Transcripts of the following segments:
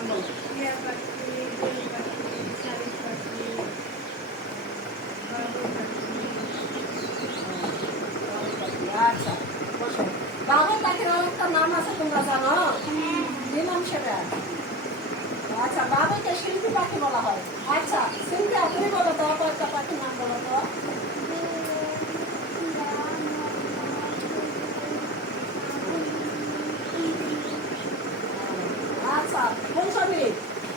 নাম বলো। আচ্ছা বসো। বাবুই পাখির আরেকটা নাম আছে তোমরা জানো? কি নাম সেটা? আচ্ছা বাবুইকে শিল্পী পাখি বলা হয়। আচ্ছা শিল্পী তুমি বলো তো কয়েকটা পাখির নাম বলো তো। আচ্ছা পঞ্চমী,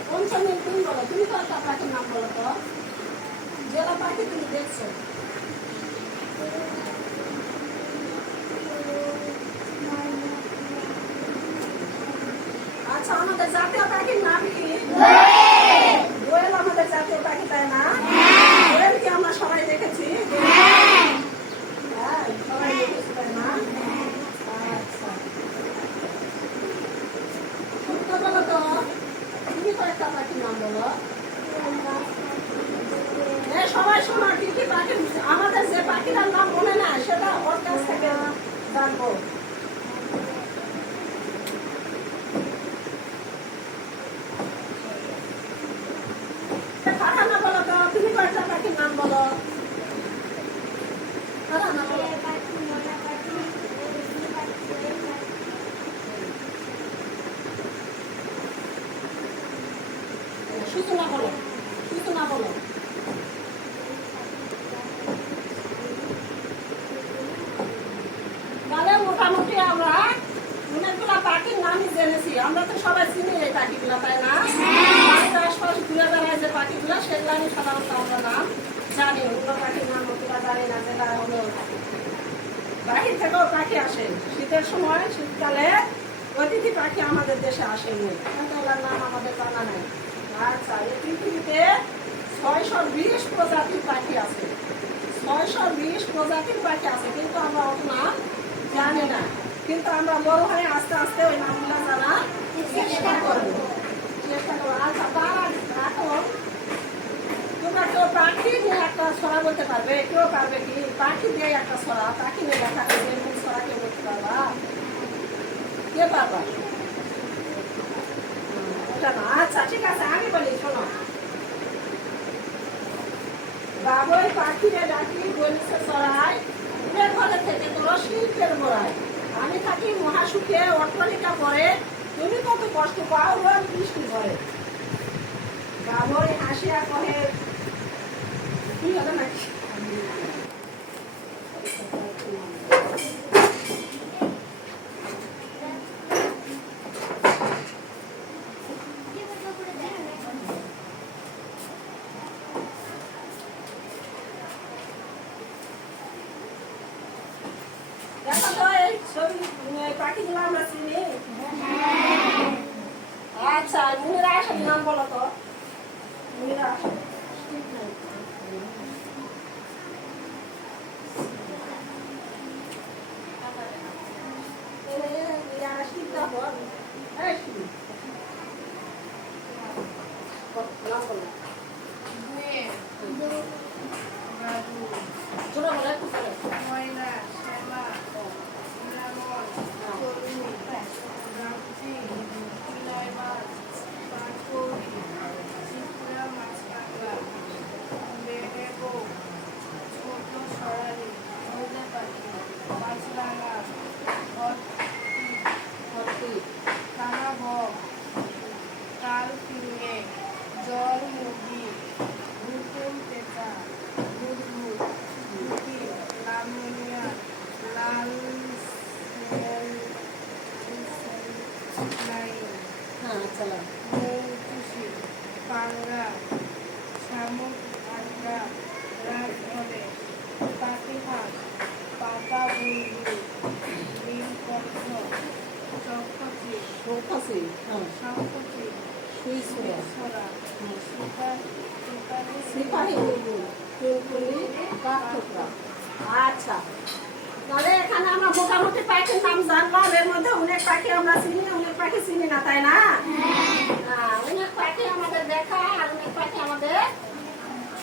পঞ্চমী তুমি বলো, তুমি কয়েকটা পাখির নাম বলো তো, যেটা পাখি তুমি দেখছো। আচ্ছা আমাদের জাতীয় পাখির নাম কি? দোয়েল আমাদের জাতীয় পাখি, তাই না? দোয়েল কি আমরা সবাই দেখেছি? হ্যাঁ সবাই দেখেছি, তাই না? আচ্ছা সত্য বলো তো, তুমি কয়েকটা পাখির নাম বলো। সবাই শোনো, কি কি পাখি আমাদের যে পাখিটার নাম বলে না সেটা ওর কাছ থেকে জানবো। ফারহানা বলো তো, তুমি কয়েকটা পাখির নাম বলো। ফারহানা বলো। সূচনা বলো, সূচনা বলো। তাহলে মোটামুটি আমরা অনেকগুলা পাখির নামই জেনেছি। আমরা তো সবাই চিনি এই পাখিগুলা, তাই না? বাড়ির আশপাশ ঘুরে বেড়ায় যে পাখিগুলা, সেগুলো আমি সাধারণত আমরা নাম জানি। অন্য পাখির নাম ওগুলা জানি না, যেটা হলো বাহির থেকেও পাখি আসে শীতের সময়। শীতকালে অতিথি পাখি আমাদের দেশে আসে, কিন্তু ওগুলোর নাম আমাদের জানা নেই। আচ্ছা এই পৃথিবীতে 620 প্রজাতির পাখি আছে, 620 প্রজাতির পাখি আছে, কিন্তু আমরা অত নাম জানি না। কিন্তু আমরা বড় হয়ে আস্তে আস্তে ওই নামগুলো জানা চেষ্টা করবো, চেষ্টা করবো। আচ্ছা তার এখন তোমরা কেউ পাখি নিয়ে একটা ছড়া বলতে পারবে? কেউ পারবে কি পাখি দিয়ে একটা ছড়া, পাখি নিয়ে লেখা করবে এরকম ছড়া কেউ বলতে পারবা? কে পারবা? ওটা না। আচ্ছা ঠিক আছে আমি বলি, শোনো। বাবুই পাখিরে ডাকি বলিছে চড়াই, উড়ে ঘরে থেকে তোর শিল্পের গোড়ায়। আমি থাকি মহাসুখে অট্টালিকা পরে, তুমি কত কষ্ট পাও রোজ বৃষ্টি পরে। বাবুই হাসিয়া কহে, কি হবে নাকি? দেখো তো এই ছবি পাখিগুলো আমরা চিনি। আচ্ছা মুনিরা আসেন নাম বলো তো, মুনিরা আসেন। জল মুরগি, ভুতুম পেঁচা, বুদবুদ, মুরগি, লালমিয়া, লাল মৌটুসি, পাঙ্গা, শামুক, আড্ডা, রাজঘরে, পাতিহাঁস, পাতা বুলবুল, নীলকণ্ঠ, চকচি, শঙ্খচি, সুইছড়া, সিপাহী বুলবুল, চুলকুলি, কাঠঠোকরা। আচ্ছা তাহলে এখানে আমরা মোটামুটি পাখির নাম জানলাম। এর মধ্যে অনেক পাখি আমরা চিনি, অনেক পাখি চিনি না, তাই না? অনেক পাখি আমাদের দেখা, আর অনেক পাখি আমাদের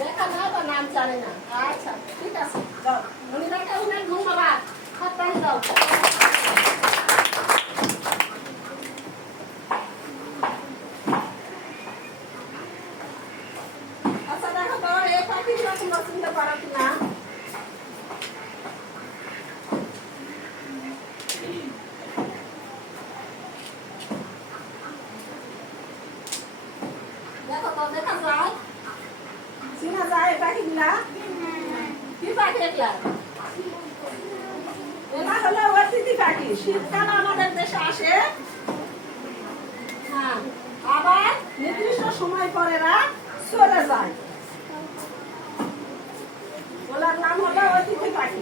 দেখা না বা নাম জানি না। আচ্ছা ঠিক আছে, যাও মনিরাকে অনেক ধন্যবাদ, হাততালি দাও। পাখিরা, এরা হলো অতিথি পাখি। শীতকাল আমাদের দেশে আসে, হ্যাঁ, আবার নির্দিষ্ট সময় পরে এরা চলে যায়। ওনার নাম হলো অতিথি পাখি।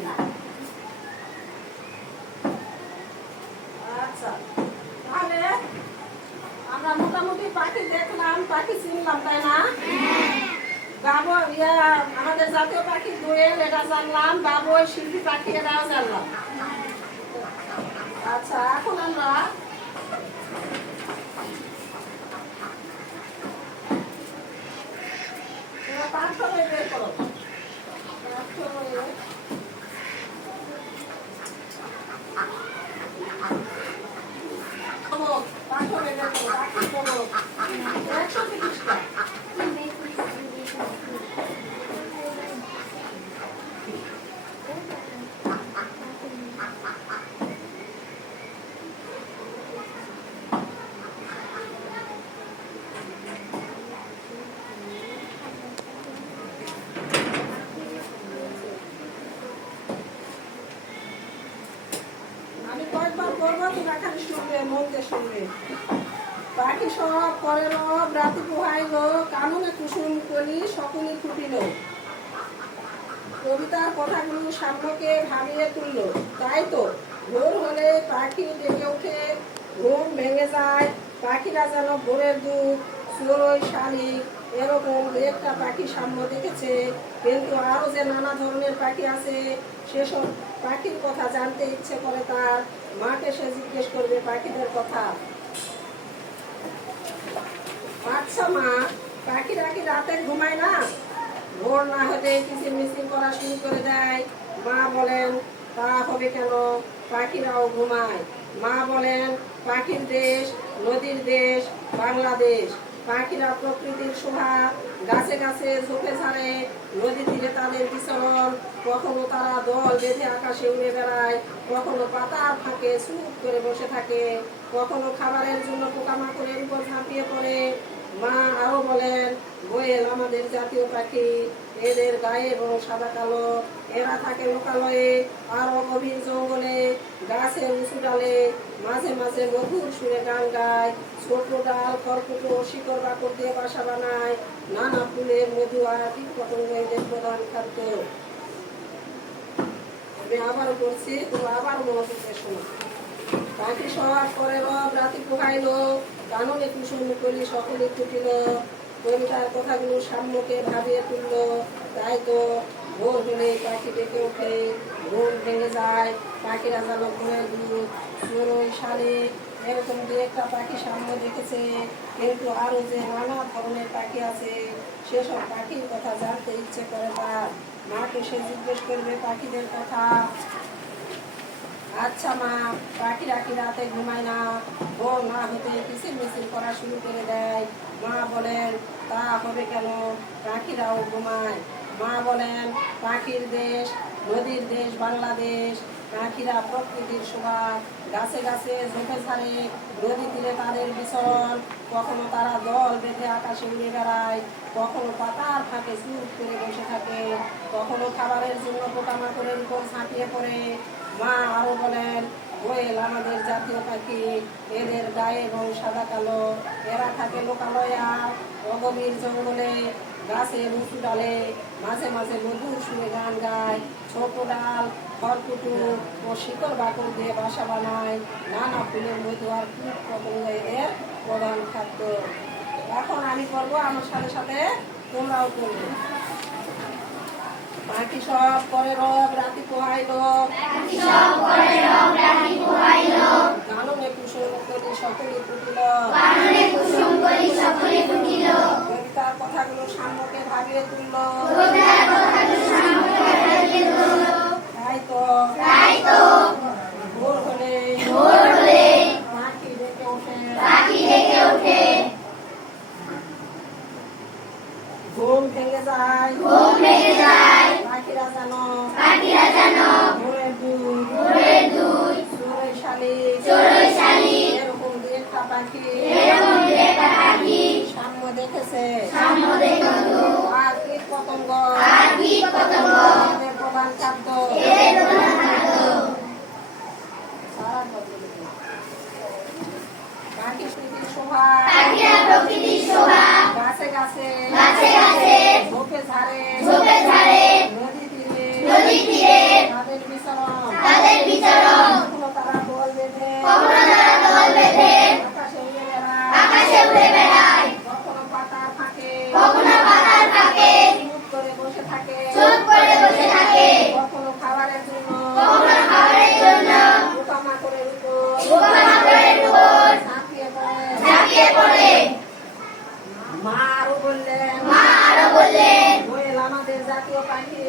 আচ্ছা, তাহলে আমরা মোটামুটি পাখি দেখলাম, পাখি চিনলাম, তাই না? আমাদের জাতীয় পাখি দোয়েল, এটা জানলাম। বাবুই, শিল্পী পাখি, এটাও জানলাম। আচ্ছা, এখন আমরা পাঠ্যবই বের করো। পাঠ্যবইয়ে পাঠ্যবই বের করো। পাখি বলো 130 পৃষ্ঠা। আমি কয়েকবার করবো, তোমরা খালি শুনবে, মন দিয়ে শুনবে। পাখি সব করে রব, রাতি পোহাইল, কাননে কুসুম কলি সকলে ফুটিল। কবিতার কথাগুলো সাম্যকে ভাবিয়ে তুলল। তাই তো ভোর হলে পাখি ডেকে ওঠে, ঘুম ভেঙে যায়। পাখিরা যেন ভোরের দুধ, চড়ুই, শালিক, এরকম একটা পাখি সাম্য দেখেছে। কিন্তু আরো যে নানা ধরনের পাখি আছে, সেসব পাখির কথা জানতে ইচ্ছে করে তার। মাকে সে জিজ্ঞেস করবে পাখিদের কথা। আচ্ছা মা, পাখিরা কি রাতে ঘুমায় না? ভোর না হতে কিচির মিচির করা শুরু করে দেয়। মা বলেন, তা হবে কেন? পাখিরাও ঘুমায়। মা বলেন, পাখির দেশ, নদীর দেশ, বাংলাদেশ। পাখিরা প্রকৃতির শোভা, গাছে গাছে ঝোপে ঝাড়ে, নদী তীরে তাদের বিচরণ। কখনো তারা দল বেঁধে আকাশে উড়ে বেড়ায়, কখনো পাতার ফাঁকে চুপ করে বসে থাকে, কখনো খাবারের জন্য পোকামাকড়ের উপর ঝাঁপিয়ে পড়ে। মা আরো বলেন, কোয়েল আমাদের জাতীয় পাখি, এদের গায়ে বড় সাদা কালো। এরা থাকে লোকালয়ে, আরো গভীর জঙ্গলে, গাছের উঁচু ডালে, মাঝে মাঝে মধুর সুরে গান গায়। ছোট ডাল, খড়কুটো, শিকড় বাকড় দিয়ে বাসা বানায়। নানা ফুলের মধু আর কীট পতঙ্গ এদের প্রধান খাদ্য। আমি আবারও করছি, তুমি আবার মনোযোগ দিয়ে শোনো। পাখি সব করে রব, রাতি পোহাইল, কাননে কুসুম কলি সকলে ফুটিল। কবিতার কথাগুলো সাম্যকে ভাবিয়ে তুলল। তাই তো ভোর হলে পাখি ডেকে ওঠে, ঘুম ভেঙে যায়। পাখিরা যেন ভোরের দুধ, চড়ুই, শালিক, এরকম দু একটা পাখি সাম্য দেখেছে। কিন্তু আরো যে নানা ধরনের পাখি আছে, সেসব পাখির কথা জানতে ইচ্ছে করে তার। মাকে সে জিজ্ঞেস করবে পাখিদের কথা। আচ্ছা মা, পাখিরা কি রাতে ঘুমায় না? ভোর না হতে কিচির মিচির করা শুরু করে দেয়। মা বলেন, তা হবে কেন? পাখিরাও ঘুমায়। মা বলেন, পাখির দেশ, নদীর দেশ, বাংলাদেশ। পাখিরা প্রকৃতির শোভা, গাছে গাছে ঝোপে ছাড়ে, নদী তীরে তাদের বিচরণ। কখনো তারা দল বেঁধে আকাশে উড়ে বেড়ায়, কখনো পাতার ফাঁকে চুপ করে বসে থাকে, কখনো খাবারের জন্য পোকামাকড়ের উপর ঝাঁপিয়ে পড়ে। মা আরো বলেন, কোয়েল আমাদের জাতীয় পাখি, এদের গায়ে রং সাদা কালো। এরা থাকে লোকালয়ে আর অগভীর জঙ্গলে, গাছের উঁচু ডালে, মাঝে মাঝে মধুর সুরে গান গায়। ছোট ডাল, খড়কুটো ও শিকড় বাকড় দিয়ে বাসা বানায়। নানা ফুলের মধু আর কীট পতঙ্গ এদের প্রধান খাদ্য। এখন আমি করবো, আমার সাথে সাথে তোমরাও করবে। পাখি সব করে রব, রাতি পোহাইল, কাননে কুসুম কলি সকলে ফুটিল। কবিতার কথাগুলো সাম্যকে ভাবিয়ে তুলল। তাই তো ভোর হলে পাখি ডেকে ওঠে, ঘুম ভেঙে যায়। পাখিরা জানো ভোরের দুধ, চড়ুই, শালিক, এরকম দু একটা পাখি সাম্য দেখেছে। আর কীট পতঙ্গ এদের প্রধান খাদ্য সারা বছর প্রকৃতির শোভা গাছে গাছে ঝোপে ঝাড়ে নদী তীরে তাদের বিচরণ কখনো তারা দল বেঁধে আকাশে উড়ে বেড়ায় কখনো পাতার ফাঁকে চুপ করে বসে থাকে কখনো খাবারের জন্য পোকামাকড়ের উপর ঝাঁপিয়ে পড়ে মা আরো বললেন দোয়েল আমাদের জাতীয় পাখি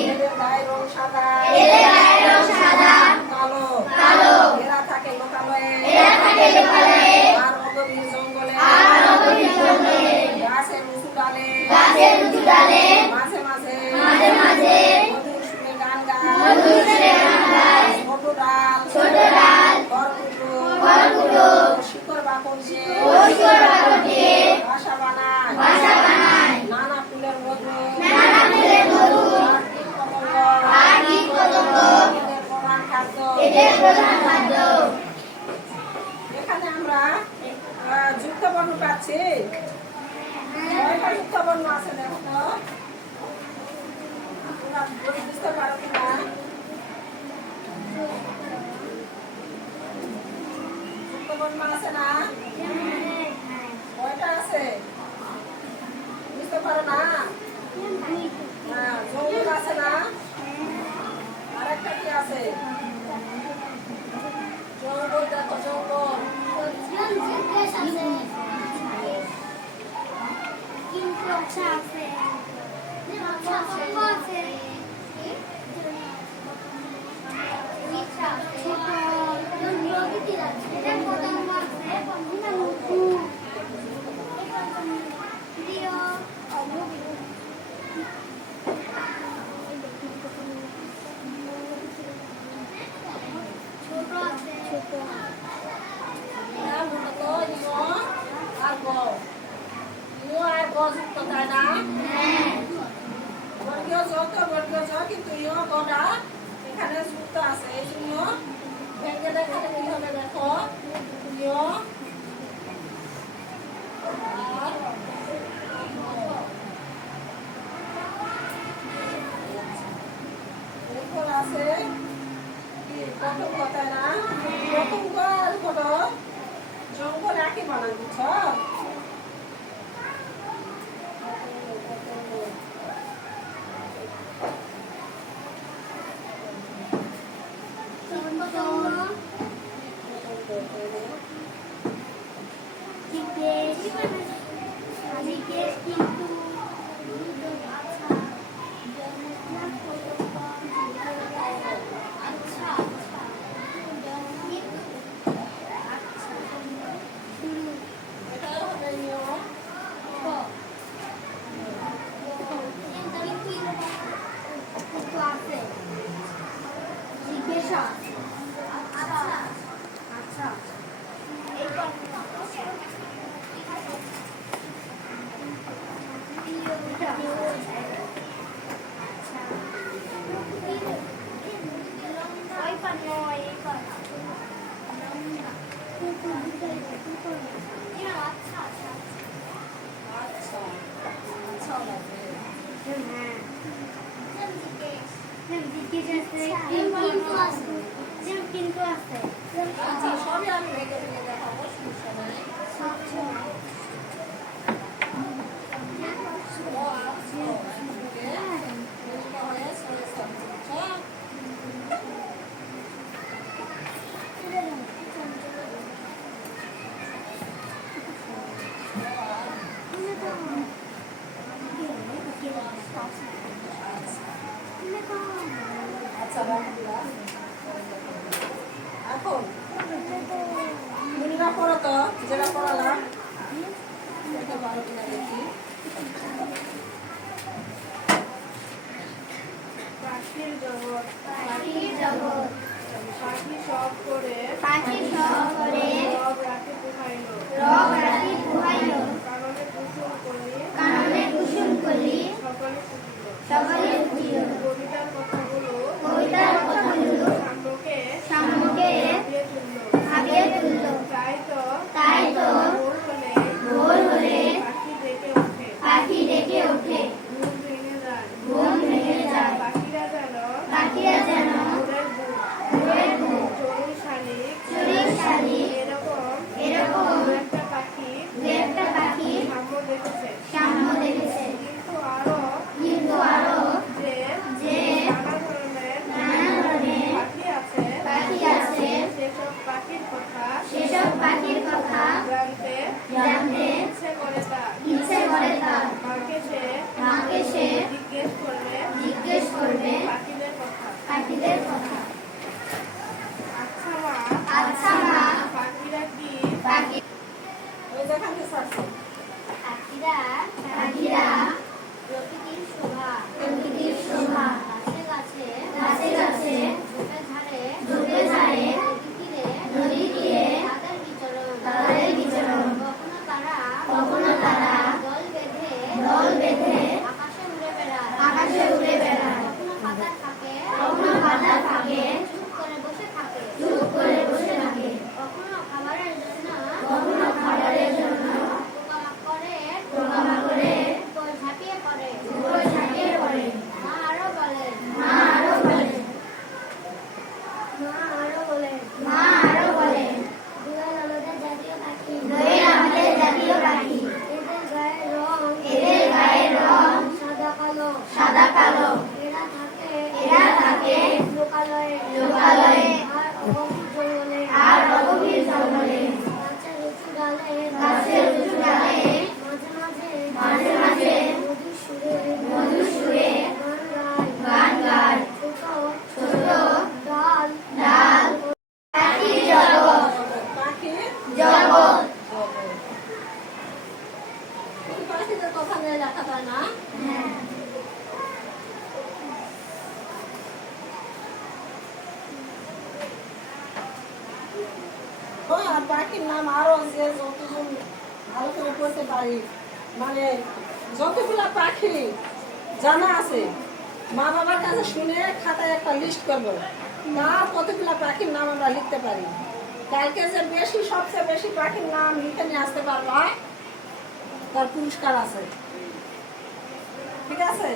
এদের গায়ের রং সাদা কালো এরা থাকে লোকালয়ে আর অগভীর জঙ্গলে গাছের উঁচু ডালে মাঝে মাঝে মধুর সুরে গান গায় ছোট ডাল বড়গুলো শিকড় বাকড় দিয়ে বাসা বানায় নানা ফুলের মধু আর কীটপতঙ্গ এদের প্রধান খাদ্য এখানে আমরা যুক্তবর্ণ পাচ্ছি কয়টা যুক্তবর্ণ আছে দেখো তো তোমরা বুঝতে পারো কিনা যুক্তবর্ণ আছে না কয়টা আছে বুঝতে পারো না জঙ্গল আছে না আরেকটা কি আছে জঙ্গল দেখো জঙ্গল যুক্ত তাই না বর্গীয় জ কিন্তু ইয় গটা এখানে যুক্ত আছে এই জন্য ভেঙে দেখালে কি হবে দেখো ইয় আর এরপর আছে কি পতঙ্গ তাই না পতঙ্গ আর গটা জঙ্গল একই বানান বুঝছ সবই আমি ভেঙে ভেঙে দেখাবো এখন মুনিরা পড়ো তো যেটা পড়ালাম এটা ভালো কিনা দেখি পাখির জগৎ পাখির জগৎ পাখি সব করে রব রাখি পুহাইল কাননে কুসুম কলি সকলে পুজিল আচ্ছা মা। পাখিরা কি? পাখি ওই যেখান থেকে আসছে। পাখিরা প্রকৃতির শোভা গাছে গাছে ঝোপে ঝাড়ে নদী তীরে তাদের বিচরণ কখনো তারা দল বেঁধে আকাশে উড়ে বেড়ায় কখনো পাতার ফাঁকে চুপ করে বসে থাকে কখনো খাবারের জন্য পোকামাকড়ের উপর ঝাঁপিয়ে পড়ে মা আরো বলেন দোয়েল আমাদের জাতীয় পাখি এদের গায়ের রং সাদা কালো এরা থাকে লোকালয়ে আর অগভীর জঙ্গলে গাছের উঁচু ডালে মাঝে মাঝে মধুর সুরে গান গায় ছোট ডাল পাখির জগৎ পাখির জগৎ এই পাখিদের কথা নিয়ে লেখা যায় না? আর পাখির নাম আরো যে যতজন ভালো করে পড়তে পারি, মানে যতগুলা পাখি জানা আছে মা বাবার কাছে শুনে খাতায় একটা লিস্ট করবো তার কতগুলা পাখির নাম আমরা লিখতে পারি। কালকে যে সবচেয়ে বেশি পাখির নাম লিখে নিয়ে আসতে পারবা তার পুরস্কার আছে। ঠিক আছে?